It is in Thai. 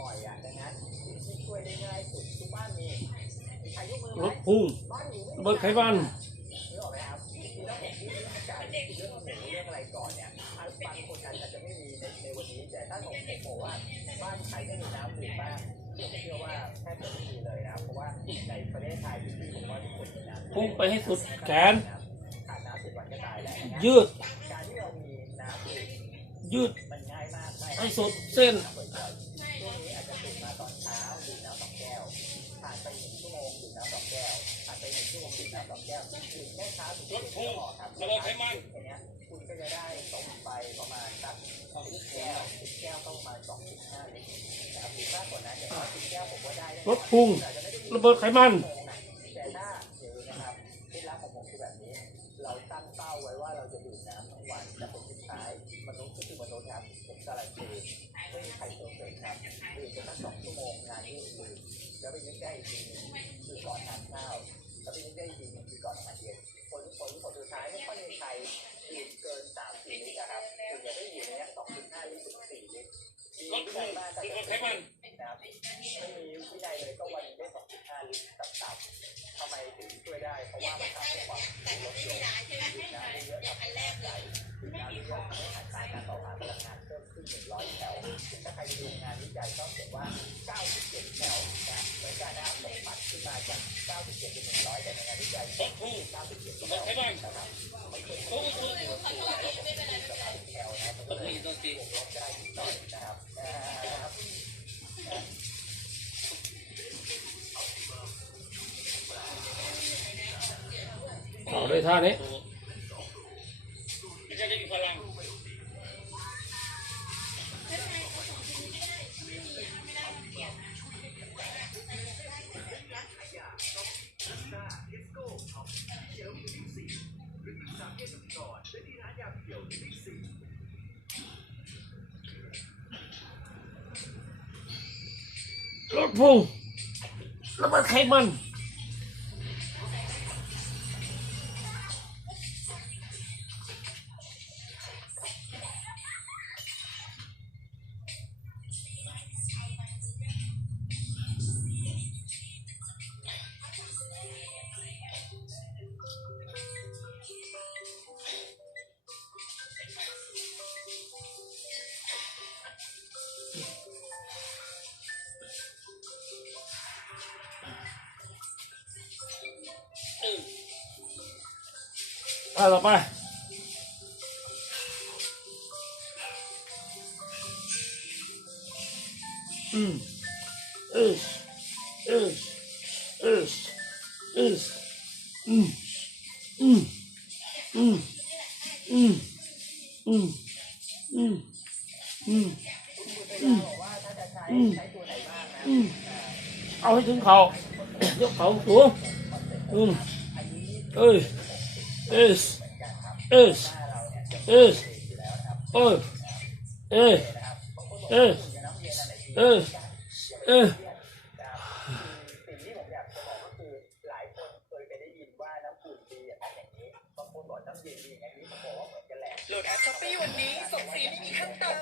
บ่อยอะดังนั้นสิ่งที่ช่วยได้ง่ายสุดทุกบ้านมีมีใครยกมือไหรมถพุ่งบ้านอยู่ไม่มีระเบิดไขมันนึกออกไหมครับที่เราผมพูดเรื่องอากาศเรื่องหมูเรื่องอะไรก่อนเนี่ยบางคนอาจจะไม่มีในในวันนี้แต่ถ้าผมผมบอกว่าบ้านใครไม่มีน้ำดื่มบ้างผมเชื่อว่าแทบจะไม่มีเลยนะเพราะว่าในประเทศไทยที่ผมว่าทุกคนมีน้ำพุ่งไปให้สุดแขน ขาดน้ำสิบวันก็ตายแล้วนะยืด การที่เรามีน้ำดื่มยืดมันง่ายมากง่ายให้สุดเส้นน้ำบ่อยๆ ช่วงนี้อาจจะตื่นมาตอนเช้าดื่มน้ำสองแก้วผ่านไปหนึ่งชั่วโมงดื่มน้ำสองแก้วผ่านไปหนึ่งชั่วโมงดื่มน้ำสองแก้วดื่มแค่เช้าถึงเย็นก็พอครับระเบิดไขมันแค่เนี้ยคุณก็จะได้ตกไปประมาณสักสิบแก้วสิบแก้วก็ประมาณสองถึงห้าลิตรนะครับหรือมากกว่านั้นอย่างน้อยสิบแก้วผมว่าได้ลดพุงระเบิดไขมัน นัยมากแต่จะนะครับไม่มีวินัยเลยก็วันหนึงได้สองถึงห้าลิตรต่ำๆทำไมถึงช่วยได้เพราะว่ามันทำให้ความลดลงดื่มีน้ำเยอะๆทำให้ร่างกายดื่มน้ำเยอะๆทำให้อัตราการต่อหาพลังงานเพิ่มขึ้น100แถวซึ่งถ้าใครดูงานวิจัยก็เขียนว่า97แถวนะเหมือนกันนะครับผมปัดขึ้นมาจาก97เป็น100แต่ในงานวิจัยรถพุ่ง97ระเบิดไขมั ด้วยท่านี้รถพุ่งระเบิดไขมัน ไปต่อไปอืมเอสเอสเอสเอสอืมอืมอืมอืมอืมอืมอืมคุณเวลาบอกว่าถ้าจะใช้ใช้ตัวไหนบ้างนะอืมเอาให้ถึงเขายกเขาสูงอืมเอ้ย เอสเอสเอสเออเออเออเออเออสิ่งที่ผมอยากจะบอกก็คือหลายคนเคยไปได้ยินว่าน้ำอุ่นดีอย่างนั้นอย่างนี้บางคนบอกน้ำเย็นดีอย่างนี้ผมบอกว่าเหมือนกันแหละโหลดแอปช้อปปี้วันนี้ส่งฟรีไม่มีขั้นต่ำ